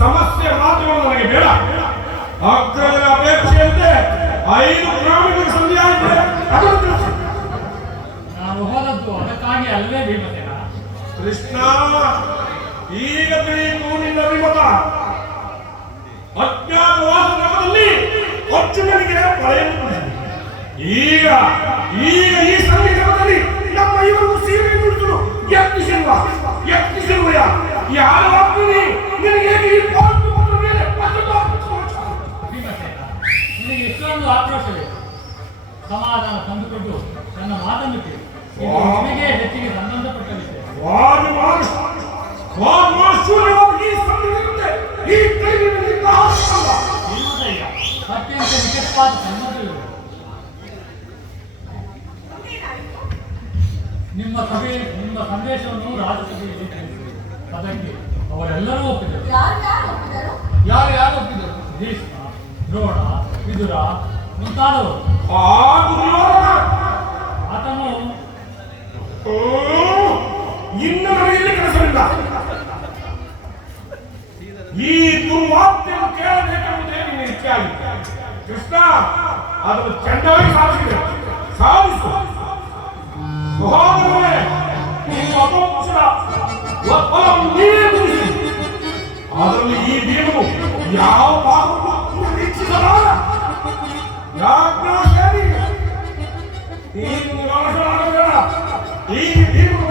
ಸಮಸ್ಯೆ ಮಾತುಗಳು ನನಗೆ ಬೇಡ. ಅಗ್ರಜರ ಅಪೇಕ್ಷೆಯಂತೆ 5 ಗ್ರಾಮಗಳಿಗೆ ಸಂಧಿ ಆಗಿದೆ. ನಾನು ಹೋದದ್ದು ಅದಕ್ಕಾಗಿ ಅಲ್ಲೇ ಭೀಮಸೇನ. ಕೃಷ್ಣ, ಈಗ ತಿಳಿಯಿತು ನಿನ್ನ ವಿಮತ. ಅಜ್ಞಾತವಾಸ ಕ್ರಮದಲ್ಲಿ ಅರ್ಜುನನಿಗೆ ಪಳೆಯನ್ನು ಈಗ ಈ ಸಂದರ್ಭದಲ್ಲಿ ನಮ್ಮ ಇವರು ಸೀರೆ ನುಡಿಸಲು ಯತ್ನಿಸಿರುವ ಯಾರಾಗ್ತೀನಿ ನಿನಗೆ ಈ ಪಾಲ್ತು ಬಂದ ಮೇಲೆ ಭೀಮಸೇನ, ನಿನಗೆ ಎಷ್ಟೊಂದು ಆಕ್ರೋಶವಿದೆ. ಸಮಾಧಾನ ತಂದುಕೊಂಡು ನನ್ನ ಮಾತನ್ನು ಕೇಳಿ. ಇದು ನಿಮಗೆ ಹೆಚ್ಚಿಗೆ ಸಂಬಂಧಪಟ್ಟ ವಿಷಯ. ಅತ್ಯಂತ ನಿಕಟವಾದ ಸಂಬಂಧವಿದೆ. ನಿಮ್ಮ ಸಂದೇಶವನ್ನು ರಾಜಸಭೆಯಲ್ಲಿ ತಿಳಿಸಿದೆ. ಅದಕ್ಕೆ ಅವರೆಲ್ಲರೂ ಒಪ್ಪಿದರು. ಯಾರು ಒಪ್ಪಿದರು? ಭೀಷ್ಮ, ದ್ರೋಣ, ವಿದುರ ಮುಂತಾದವರು. ಆತನು ಇನ್ನು ನನಗೆ ಕೆಲಸವಿಲ್ಲ. ಈ ದುರ್ವಾರ್ತೆಯನ್ನು ಕೇಳಬೇಕೆಂಬುದೇ ನಿನ್ನ ಇಚ್ಛೆ ಆಗಿದೆ. ಕೃಷ್ಣ, ಅದನ್ನು ಚೆಂದಾಗಿ ಸಾಧಿಸಿದೆ. ಸಾಧಿಸು. ಅದರಲ್ಲಿ ಈ ಭೀಮನು ಯಾವ ಭಾಗವನ್ನು ನಿರೀಕ್ಷಿಸಲಾರ. ಈ ಭೀಮನು